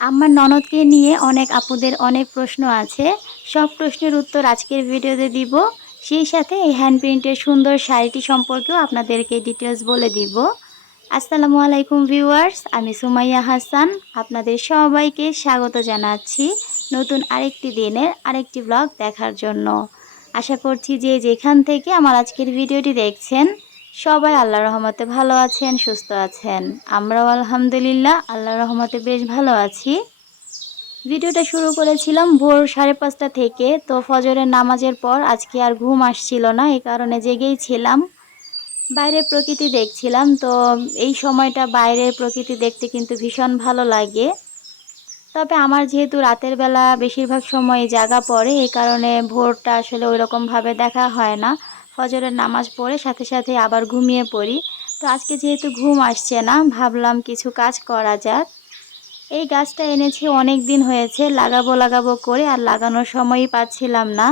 আমার ননদকে নিয়ে অনেক আপুদের অনেক প্রশ্ন আছে। সব প্রশ্নের উত্তর আজকের ভিডিওতে দিব। সেই সাথে এই হ্যান্ড প্রিন্টের সুন্দর শাড়িটি সম্পর্কেও আপনাদেরকে ডিটেলস বলে দিব। আসসালামু আলাইকুম ভিউয়ার্স আমি সুমাইয়া হাসান। আপনাদের সবাইকে স্বাগত জানাচ্ছি নতুন আরেকটি দিনের আরেকটি ব্লগ দেখার জন্য। আশা করছি যে যেখান থেকে আমার আজকের ভিডিওটি দেখছেন সবাই আল্লাহ রহমতে ভালো আছেন, সুস্থ আছেন। আমরাও আলহামদুলিল্লাহ আল্লাহ রহমতে বেশ ভালো আছি। ভিডিওটা শুরু করেছিলাম ভোর সাড়ে পাঁচটা থেকে, তো ফজরের নামাজের পর আজকে আর ঘুম আসছিল না এই কারণে জেগেই ছিলাম। বাইরের প্রকৃতি দেখছিলাম, তো এই সময়টা বাইরের প্রকৃতি দেখতে কিন্তু ভীষণ ভালো লাগে। তবে আমার যেহেতু রাতের বেলা বেশিরভাগ সময় জাগা পড়ে এই কারণে ভোরটা আসলে ওই রকমভাবে দেখা হয় না। ফজরের নামাজ পড়ে সাথে সাথে আবার ঘুমিয়ে পড়ি। তো আজকে যেহেতু ঘুম আসছে না, ভাবলাম কিছু কাজ করা যাক। এই গাছটা এনেছি অনেক দিন হয়েছে, লাগাবো লাগাবো করে আর লাগানোর সময়ই পাচ্ছিলাম না।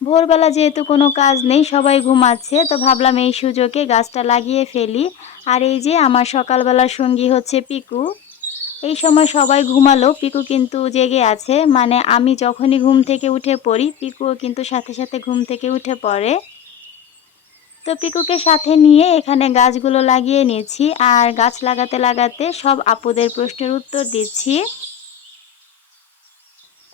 ভোরবেলা যেহেতু কোনো কাজ নেই, সবাই ঘুমাচ্ছে, তো ভাবলাম এই সুযোগে গাছটা লাগিয়ে ফেলি। আর এই যে আমার সকালবেলার সঙ্গী হচ্ছে পিকু। এই সময় সবাই ঘুমালো, পিকু কিন্তু জেগে আছে। মানে আমি যখনই ঘুম থেকে উঠে পড়ি, পিকুও কিন্তু সাথে সাথে ঘুম থেকে উঠে পড়ে। তো পিকুকে সাথে নিয়ে এখানে গাছগুলো লাগিয়ে নিয়েছি আর গাছ লাগাতে লাগাতে সব আপুদের প্রশ্নের উত্তর দিচ্ছি।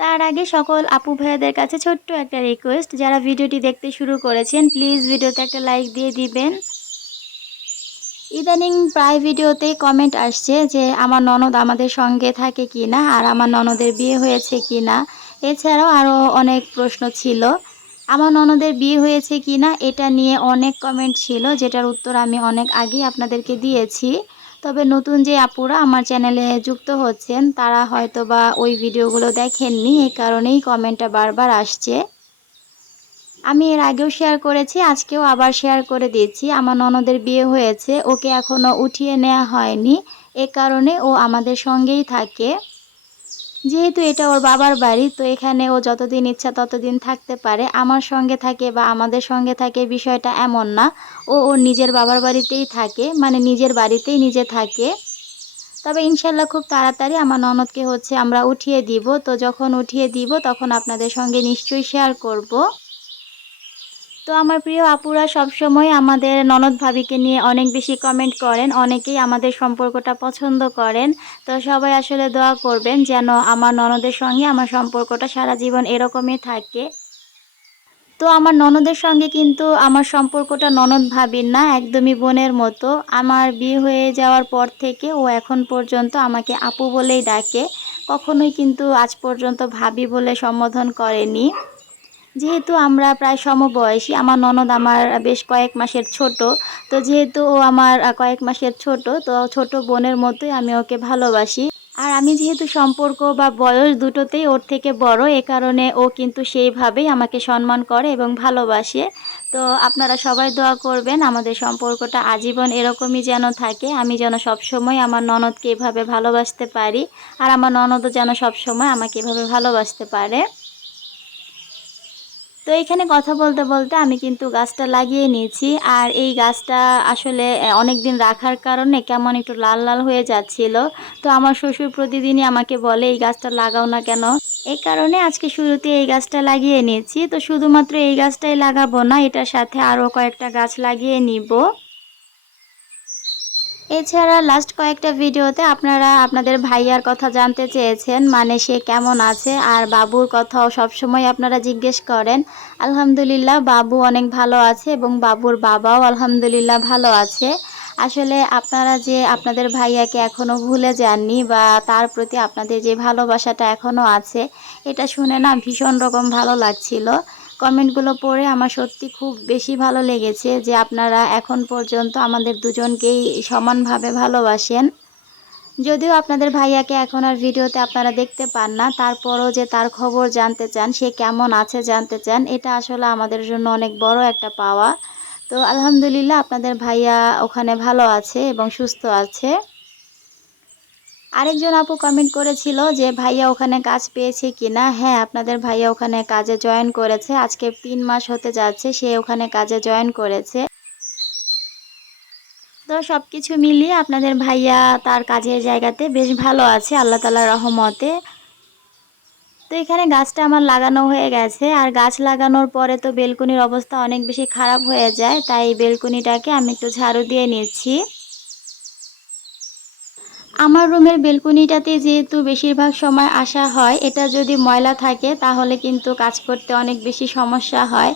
তার আগে সকল আপু ভাইয়াদের কাছে ছোট্ট একটা রিকোয়েস্ট যারা ভিডিওটি দেখতে শুরু করেছেন প্লিজ ভিডিওতে একটা লাইক দিয়ে দিবেন। ইদানিং প্রায় ভিডিওতেই কমেন্ট আসছে যে, আমার ননদ আমাদের সঙ্গে থাকে কি না আর আমার ননদের বিয়ে হয়েছে কি না এছাড়াও আরও অনেক প্রশ্ন ছিল। আমার ননদের বিয়ে হয়েছে কি না এটা নিয়ে অনেক কমেন্ট ছিল, যেটার উত্তর আমি অনেক আগেই আপনাদেরকে দিয়েছি। তবে নতুন যে আপুরা আমার চ্যানেলে যুক্ত হচ্ছেন, তারা হয়তো বা ওই ভিডিওগুলো দেখেননি, এই কারণেই কমেন্টটা বারবার আসছে। আমি এর আগেও শেয়ার করেছি, আজকেও আবার শেয়ার করে দিয়েছি আমার ননদের বিয়ে হয়েছে, ওকে এখনও উঠিয়ে নেওয়া হয়নি, এ কারণে ও আমাদের সঙ্গেই থাকে। যেহেতু এটা ওর বাবার বাড়ি, তো এখানে ও যতদিন ইচ্ছা ততদিন থাকতে পারে। আমার সঙ্গে থাকে বা আমাদের সঙ্গে থাকে বিষয়টা এমন না। ও ওর নিজের বাবার বাড়িতেই থাকে মানে নিজের বাড়িতেই নিজে থাকে। তবে ইনশাল্লাহ খুব তাড়াতাড়ি আমার ননদকে হচ্ছে আমরা উঠিয়ে দিব। তো যখন উঠিয়ে দিব, তখন আপনাদের সঙ্গে নিশ্চয়ই শেয়ার করব। তো আমার প্রিয় আপুরা, সবসময় আমাদের ননদ ভাবিকে নিয়ে অনেক বেশি কমেন্ট করেন, অনেকেই আমাদের সম্পর্কটা পছন্দ করেন। তো সবাই আসলে দোয়া করবেন যেন আমার ননদের সঙ্গে আমার সম্পর্কটা সারা জীবন এরকমই থাকে। তো আমার ননদের সঙ্গে কিন্তু আমার সম্পর্কটা ননদ ভাবির না, একদমই বোনের মতো। আমার বিয়ে হয়ে যাওয়ার পর থেকে ও এখন পর্যন্ত আমাকে আপু বলেই ডাকে। কখনোই কিন্তু আজ পর্যন্ত ভাবি বলে সম্বোধন করেনি। যেহেতু আমরা প্রায় সমবয়সী, আমার ননদ আমার বেশ কয়েক মাসের ছোট, তো যেহেতু ও আমার কয়েক মাসের ছোট, তো ছোট বোনের মতোই আমি ওকে ভালোবাসি। আর আমি যেহেতু সম্পর্ক বা বয়স দুটোতেই ওর থেকে বড়, এ কারণে ও কিন্তু সেইভাবেই আমাকে সম্মান করে এবং ভালোবাসে। তো আপনারা সবাই দোয়া করবেন, আমাদের সম্পর্কটা আজীবন এরকমই যেন থাকে। আমি যেন সবসময় আমার ননদকে এভাবে ভালোবাসতে পারি, আর আমার ননদও যেন সবসময় আমাকে এভাবে ভালোবাসতে পারে। তো এখানে কথা বলতে বলতে আমি কিন্তু গাছটা লাগিয়ে নিয়েছি। আর এই গাছটা আসলে অনেক দিন রাখার কারণে কেমন একটু লাল লাল হয়ে যাচ্ছিল। তো আমার শ্বশুর প্রতিদিনই আমাকে বলে, এই গাছটা লাগাও না কেন? এই কারণে আজকে শুরুতে এই গাছটা লাগিয়ে নিয়েছি। তো শুধুমাত্র এই গাছটাই লাগাবো না, এটার সাথে আরও কয়েকটা গাছ লাগিয়ে নিব। এছাড়া লাস্ট কয়েকটা ভিডিওতে আপনারা আপনাদের ভাইয়ার কথা জানতে চেয়েছেন মানে সে কেমন আছে আর বাবুর কথাও সবসময় আপনারা জিজ্ঞেস করেন। আলহামদুলিল্লাহ, বাবু অনেক ভালো আছে এবং বাবুর বাবাও আলহামদুলিল্লাহ ভালো আছে। আসলে আপনারা যে আপনাদের ভাইয়াকে এখনও ভুলে যাননি বা তার প্রতি আপনাদের যে ভালোবাসাটা এখনও আছে, এটা শুনে না ভীষণ রকম ভালো লাগছিল। কমেন্টগুলো পড়ে আমার সত্যি খুব বেশি ভালো লেগেছে যে আপনারা এখন পর্যন্ত আমাদের দুজনকেই সমানভাবে ভালোবাসেন। যদিও আপনাদের ভাইয়াকে এখন আর ভিডিওতে আপনারা দেখতে পান না, তারপরও যে তার খবর জানতে চান, সে কেমন আছে জানতে চান, এটা আসলে আমাদের জন্য অনেক বড় একটা পাওয়া। তো আলহামদুলিল্লাহ আপনাদের ভাইয়া ওখানে ভালো আছে এবং সুস্থ আছে। আরেকজন আপু কমেন্ট করেছিল যে, ভাইয়া ওখানে কাজ পেয়েছে কিনা? হ্যাঁ আপনাদের ভাইয়া ওখানে কাজে জয়েন করেছে। আজকে তিন মাস হতে যাচ্ছে, সে ওখানে কাজে জয়েন করেছে। তো সব কিছু মিলিয়ে আপনাদের ভাইয়া তার কাজের জায়গাতে বেশ ভালো আছে, আল্লাহ তালার রহমতে। তো এখানে গাছটা আমার লাগানো হয়ে গেছে, আর গাছ লাগানোর পরে তো বেলকুনির অবস্থা অনেক বেশি খারাপ হয়ে যায়, তাই বেলকুনিটাকে আমি একটু ঝাড়ু দিয়ে নিচ্ছি। আমার রুমের বেলকুনিটাতে যেহেতু বেশিরভাগ সময় আসা হয়, এটা যদি ময়লা থাকে তাহলে কিন্তু কাজ করতে অনেক বেশি সমস্যা হয়।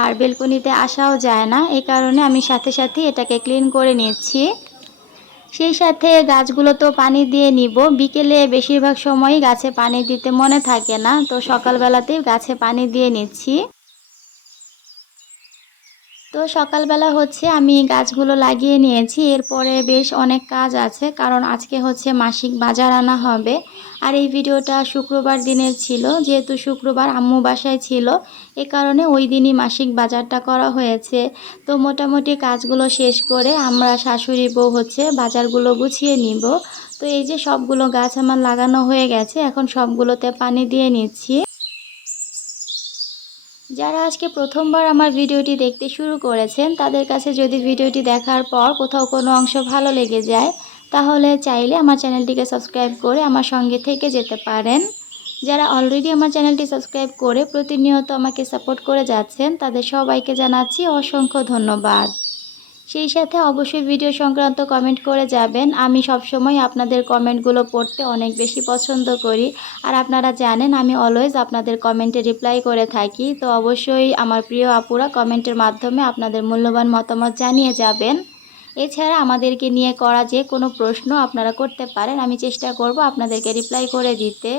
আর বেলকুনিতে আসাও যায় না এই কারণে আমি সাথে সাথে এটাকে ক্লিন করে নিচ্ছি সেই সাথে গাছগুলো তো পানি দিয়ে নিব। বিকেলে বেশিরভাগ সময়ই গাছে পানি দিতে মনে থাকে না, তো সকালবেলাতেই গাছে পানি দিয়ে নিচ্ছি। তো সকালবেলা হচ্ছে আমি গাছগুলো লাগিয়ে নিয়েছি। এরপরে বেশ অনেক কাজ আছে, কারণ আজকে হচ্ছে মাসিক বাজার আনা হবে। আর এই ভিডিওটা শুক্রবার দিনের ছিল, যেহেতু শুক্রবার আম্মু বাসায় ছিল, এ কারণে ওই দিনই মাসিক বাজারটা করা হয়েছে। তো মোটামুটি কাজগুলো শেষ করে আমরা শাশুড়ি বউ হচ্ছে বাজারগুলো গুছিয়ে নিব। তো এই যে সবগুলো গাছ আমার লাগানো হয়ে গেছে, এখন সবগুলোতে পানি দিয়ে নিচ্ছি। যারা আজকে প্রথমবার আমার ভিডিওটি দেখতে শুরু করেছেন, তাদের কাছে যদি ভিডিওটি দেখার পর কোথাও কোনো অংশ ভালো লেগে যায়, তাহলে চাইলে আমার চ্যানেলটিকে সাবস্ক্রাইব করে আমার সঙ্গে থেকে যেতে পারেন। যারা অলরেডি আমার চ্যানেলটি সাবস্ক্রাইব করে প্রতিনিয়ত আমাকে সাপোর্ট করে যাচ্ছেন, তাদের সবাইকে জানাচ্ছি অসংখ্য ধন্যবাদ। সেই সাথে অবশ্যই ভিডিও সংক্রান্ত কমেন্ট করে যাবেন। আমি সবসময় আপনাদের কমেন্টগুলো পড়তে অনেক বেশি পছন্দ করি। আর আপনারা জানেন, আমি অলওয়েজ আপনাদের কমেন্টে রিপ্লাই করে থাকি। তো অবশ্যই আমার প্রিয় আপুরা কমেন্টের মাধ্যমে আপনাদের মূল্যবান মতামত জানিয়ে যাবেন। এছাড়া আমাদেরকে নিয়ে করা যে কোনো প্রশ্ন আপনারা করতে পারেন। আমি চেষ্টা করব আপনাদেরকে রিপ্লাই করে দিতে।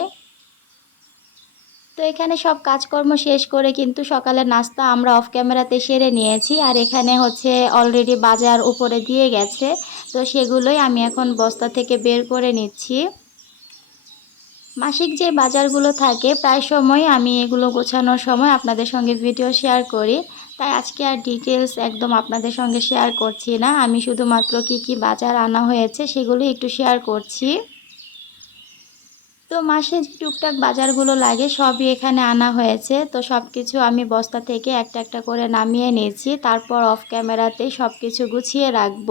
তো এখানে সব কাজকর্ম শেষ করে কিন্তু সকালের নাস্তা আমরা অফ ক্যামেরাতে সেরে নিয়েছি আর এখানে হচ্ছে অলরেডি বাজার উপরে দিয়ে গেছে। তো সেগুলোই আমি এখন বস্তা থেকে বের করে নিচ্ছি। মাসিক যে বাজারগুলো থাকে, প্রায় সময় আমি এগুলো গোছানোর সময় আপনাদের সঙ্গে ভিডিও শেয়ার করি। তাই আজকে আর ডিটেলস একদম আপনাদের সঙ্গে শেয়ার করছি না। আমি শুধুমাত্র কি কি বাজার আনা হয়েছে সেগুলো একটু শেয়ার করছি। তো মাসে যে টুকটাক বাজারগুলো লাগে, সবই এখানে আনা হয়েছে। তো সব কিছু আমি বস্তা থেকে একটা একটা করে নামিয়ে নিয়েছি। তারপর অফ ক্যামেরাতেই সব কিছু গুছিয়ে রাখব।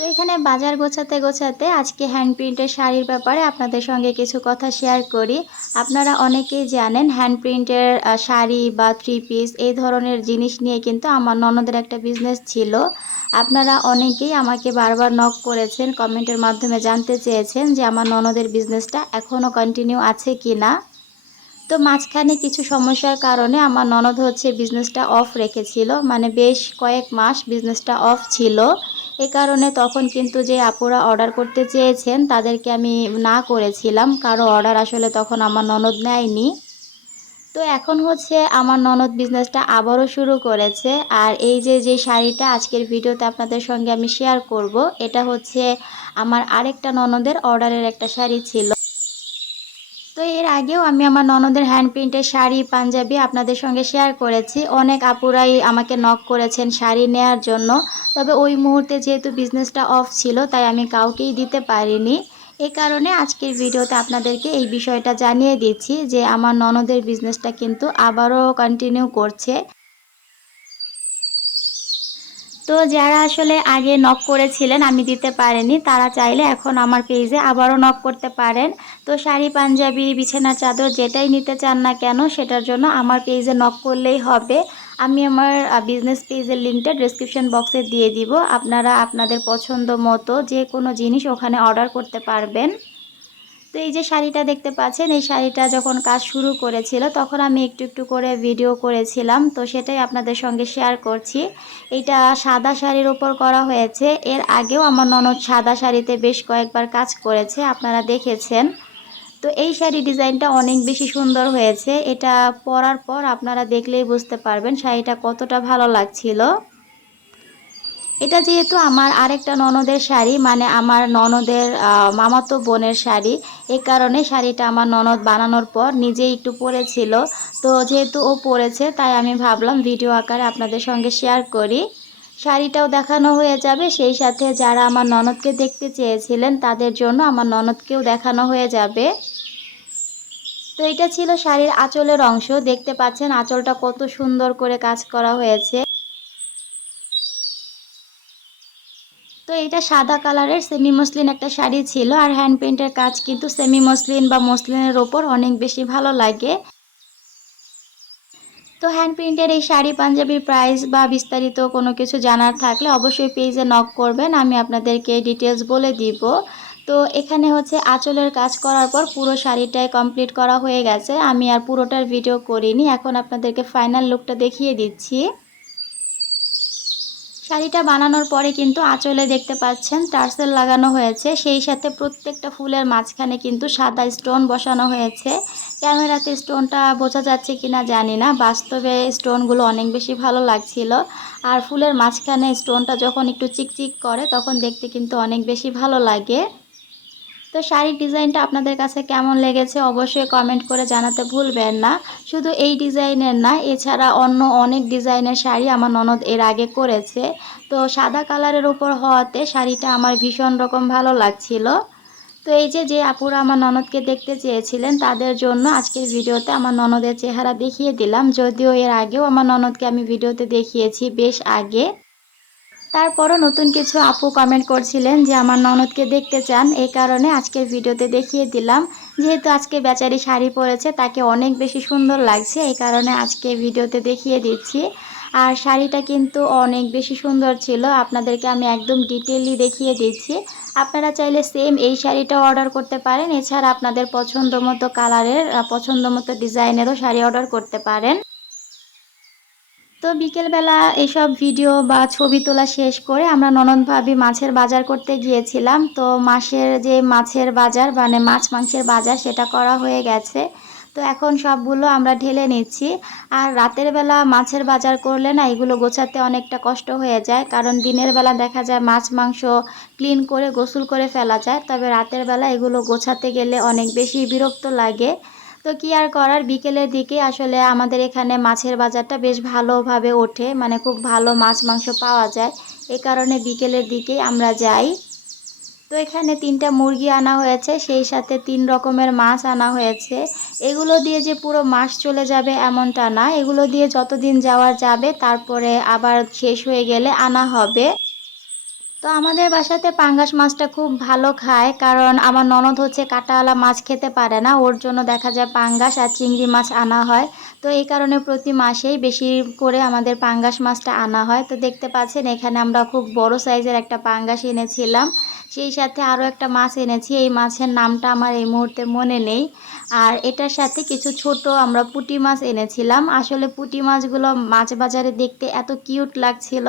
তো এখানে বাজার গোছাতে গোছাতে আজকে হ্যান্ড প্রিন্টের শাড়ির ব্যাপারে আপনাদের সঙ্গে কিছু কথা শেয়ার করি। আপনারা অনেকেই জানেন হ্যান্ড প্রিন্টের শাড়ি বা থ্রি পিস এই ধরনের জিনিস নিয়ে কিন্তু আমার ননদের একটা বিজনেস ছিল। আপনারা অনেকেই আমাকে বারবার নক করেছেন কমেন্টের মাধ্যমে জানতে চেয়েছেন যে আমার ননদের বিজনেসটা এখনও কন্টিনিউ আছে কি না তো মাঝখানে কিছু সমস্যার কারণে আমার ননদ হচ্ছে বিজনেসটা অফ রেখেছিল মানে বেশ কয়েক মাস বিজনেসটা অফ ছিল। এ কারণে তখন কিন্তু যে আপুরা অর্ডার করতে চেয়েছেন, তাদেরকে আমি না করেছিলাম। কারও অর্ডার আসলে তখন আমার ননদ নেয়নি। তো এখন হচ্ছে আমার ননদ বিজনেসটা আবারও শুরু করেছে। আর এই যে যে শাড়িটা আজকের ভিডিওতে আপনাদের সঙ্গে আমি শেয়ার করব, এটা হচ্ছে আমার আরেকটা ননদের অর্ডারের একটা শাড়ি ছিল। তো এর আগেও আমি আমার ননদের হ্যান্ড প্রিন্টের শাড়ি, পাঞ্জাবি আপনাদের সঙ্গে শেয়ার করেছি। অনেক আপুরাই আমাকে নক করেছেন শাড়ি নেয়ার জন্য। তবে ওই মুহূর্তে যেহেতু বিজনেসটা অফ ছিল, তাই আমি কাউকেই দিতে পারিনি। এ কারণে আজকের ভিডিওতে আপনাদেরকে এই বিষয়টা জানিয়ে দিচ্ছি যে আমার ননদের বিজনেসটা কিন্তু আবারও কন্টিনিউ করছে। তো যারা আসলে আগে নক করেছিলেন, আমি দিতে পারিনি, তারা চাইলে এখন আমার পেজে আবারও নক করতে পারেন। তো শাড়ি, পাঞ্জাবি বিছানার চাদর যেটাই নিতে চান না কেন, সেটার জন্য আমার পেজে নক করলেই হবে। আমি আমার বিজনেস পেজের লিঙ্কটা ডিসক্রিপশন বক্সে দিয়ে দিব। আপনারা আপনাদের পছন্দ মতো যে কোনো জিনিস ওখানে অর্ডার করতে পারবেন। তো এই যে শাড়িটা দেখতে পাচ্ছেন, এই শাড়িটা যখন কাজ শুরু করেছিল, তখন আমি একটু একটু করে ভিডিও করেছিলাম। তো সেটাই আপনাদের সঙ্গে শেয়ার করছি। এটা সাদা শাড়ির ওপর করা হয়েছে। এর আগেও আমার ননদ সাদা শাড়িতে বেশ কয়েকবার কাজ করেছে, আপনারা দেখেছেন। তো এই শাড়ি ডিজাইনটা অনেক বেশি সুন্দর হয়েছে। এটা পরার পর আপনারা দেখলেই বুঝতে পারবেন শাড়িটা কতটা ভালো লাগছিল। এটা যেহেতু আমার আরেকটা ননদের শাড়ি মানে আমার ননদের মামাতো বোনের শাড়ি এই কারণে শাড়িটা আমার ননদ বানানোর পর নিজেই একটু পরেছিল। তো যেহেতু ও পরেছে, তাই আমি ভাবলাম ভিডিও আকারে আপনাদের সঙ্গে শেয়ার করি। শাড়িটাও দেখানো হয়ে যাবে, সেই সাথে যারা আমার ননদকে দেখতে চেয়েছিলেন, তাদের জন্য আমার ননদকেও দেখানো হয়ে যাবে। তো এটা ছিল শাড়ির আঁচলের অংশ, দেখতে পাচ্ছেন আঁচলটা কত সুন্দর করে কাজ করা হয়েছে। তো এটা সাদা কালারের সেমি মসলিন একটা শাড়ি ছিল আর হ্যান্ড প্রিন্টের কাজ কিন্তু সেমি মসলিন বা মসলিনের ওপর অনেক বেশি ভালো লাগে। তো হ্যান্ড প্রিন্টের এই শাড়ি পাঞ্জাবির প্রাইস বা বিস্তারিত কোনো কিছু জানার থাকলে অবশ্যই পেজে নক করবেন, আমি আপনাদেরকে ডিটেলস বলে দিব। তো এখানে হচ্ছে আঁচলের কাজ করার পর পুরো শাড়িটাই কমপ্লিট করা হয়ে গেছে, আমি আর পুরোটার ভিডিও করিনি, এখন আপনাদেরকে ফাইনাল লুকটা দেখিয়ে দিচ্ছি। শাড়িটা বানানোর পরে কিন্তু আঁচলে দেখতে পাচ্ছেন টার্সেল লাগানো হয়েছে। সেই সাথে প্রত্যেকটা ফুলের মাঝখানে কিন্তু সাদা স্টোন বসানো হয়েছে। ক্যামেরাতে স্টোনটা বোঝা যাচ্ছে কি না জানি না। বাস্তবে স্টোনগুলো অনেক বেশি ভালো লাগছিল। আর ফুলের মাঝখানে স্টোনটা যখন একটু চিকচিক করে, তখন দেখতে কিন্তু অনেক বেশি ভালো লাগে। তো শাড়ির ডিজাইনটা আপনাদের কাছে কেমন লেগেছে অবশ্যই কমেন্ট করে জানাতে ভুলবেন না। শুধু এই ডিজাইনের না, এছাড়া অন্য অনেক ডিজাইনের শাড়ি আমার ননদ এর আগে করেছে। তো সাদা কালারের উপর হওয়াতে শাড়িটা আমার ভীষণ রকম ভালো লাগছিল। তো এই যে যে আপুরা আমার ননদকে দেখতে চেয়েছিলেন, তাদের জন্য আজকের ভিডিওতে আমার ননদের চেহারা দেখিয়ে দিলাম। যদিও এর আগেও আমার ননদকে আমি ভিডিওতে দেখিয়েছি বেশ আগে। তারপরও নতুন কিছু আপু কমেন্ট করছিলেন যে আমার ননদকে দেখতে চান, এই কারণে আজকের ভিডিওতে দেখিয়ে দিলাম। যেহেতু আজকে বেচারি শাড়ি পরেছে, তাকে অনেক বেশি সুন্দর লাগছে, এই কারণে আজকে ভিডিওতে দেখিয়ে দিচ্ছি। আর শাড়িটা কিন্তু অনেক বেশি সুন্দর ছিল, আপনাদেরকে আমি একদম ডিটেলি দেখিয়ে দিচ্ছি। আপনারা চাইলে সেম এই শাড়িটা অর্ডার করতে পারেন, এছাড়া আপনাদের পছন্দ মতো কালারের পছন্দ মতো ডিজাইনেরও শাড়ি অর্ডার করতে পারেন। তো বিকেলবেলা এসব ভিডিও বা ছবি তোলা শেষ করে আমরা ননদ ভাবি মাছের বাজার করতে গিয়েছিলাম। তো মাসের যে মাছের বাজার মানে মাছ মাংসের বাজার সেটা করা হয়ে গেছে। তো এখন সবগুলো আমরা ঢেলে নিচ্ছি। আর রাতের বেলা মাছের বাজার করলে না এগুলো গোছাতে অনেকটা কষ্ট হয়ে যায়। কারণ দিনের বেলা দেখা যায় মাছ মাংস ক্লিন করে গোসল করে ফেলা যায়। তবে রাতের বেলা এগুলো গোছাতে গেলে অনেক বেশি বিরক্ত লাগে। তো কি আর করার? বিকেলের দিকে আসলে আমাদের এখানে মাছের বাজারটা বেশ ভালোভাবে ওঠে মানে খুব ভালো মাছ মাংস পাওয়া যায়। এ কারণে বিকেলের দিকেই আমরা যাই। তো এখানে তিনটা মুরগি আনা হয়েছে, সেই সাথে তিন রকমের মাছ আনা হয়েছে। এগুলো দিয়ে যে পুরো মাস চলে যাবে এমনটা না। এগুলো দিয়ে যতদিন যাওয়া যাবে, তারপরে আবার শেষ হয়ে গেলে আনা হবে। তো আমাদের বাসাতে পাঙ্গাস মাছটা খুব ভালো খায়, কারণ আমার ননদ হচ্ছে কাটাওয়ালা মাছ খেতে পারে না, ওর জন্য দেখা যায় পাঙ্গাস আর চিংড়ি মাছ আনা হয়। তো এই কারণে প্রতি মাসেই বেশি করে আমাদের পাঙ্গাস মাছটা আনা হয়। তো দেখতে পাচ্ছেন, এখানে আমরা খুব বড় সাইজের একটা পাঙ্গাস এনেছিলাম। সেই সাথে আরও একটা মাছ এনেছি, এই মাছের নামটা আমার এই মুহূর্তে মনে নেই। আর এটার সাথে কিছু ছোট আমরা পুটি মাছ এনেছিলাম। আসলে পুটি মাছগুলো মাছ বাজারে দেখতে এত কিউট লাগছিল,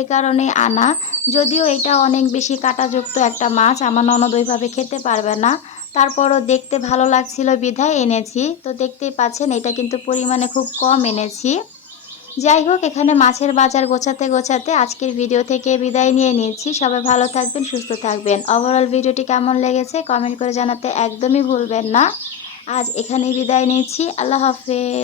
এ কারণে আনা। যদিও এটা অনেক বেশি কাটাযুক্ত একটা মাছ, আমার ননদ ওইভাবে খেতে পারবে না। তারপরও দেখতে ভালো লাগছিল বিধায় এনেছি। তো দেখতেই পাচ্ছেন, এটা কিন্তু পরিমাণে খুব কম এনেছি। যাই হোক, এখানে মাছের বাজার গোছাতে গোছাতে আজকের ভিডিও থেকে বিদায় নিয়ে নিচ্ছি। সবাই ভালো থাকবেন, সুস্থ থাকবেন। ওভারঅল ভিডিওটি কেমন লেগেছে কমেন্ট করে জানাতে একদমই ভুলবেন না। আজ এখানেই বিদায় নিচ্ছি। আল্লাহ হাফেজ।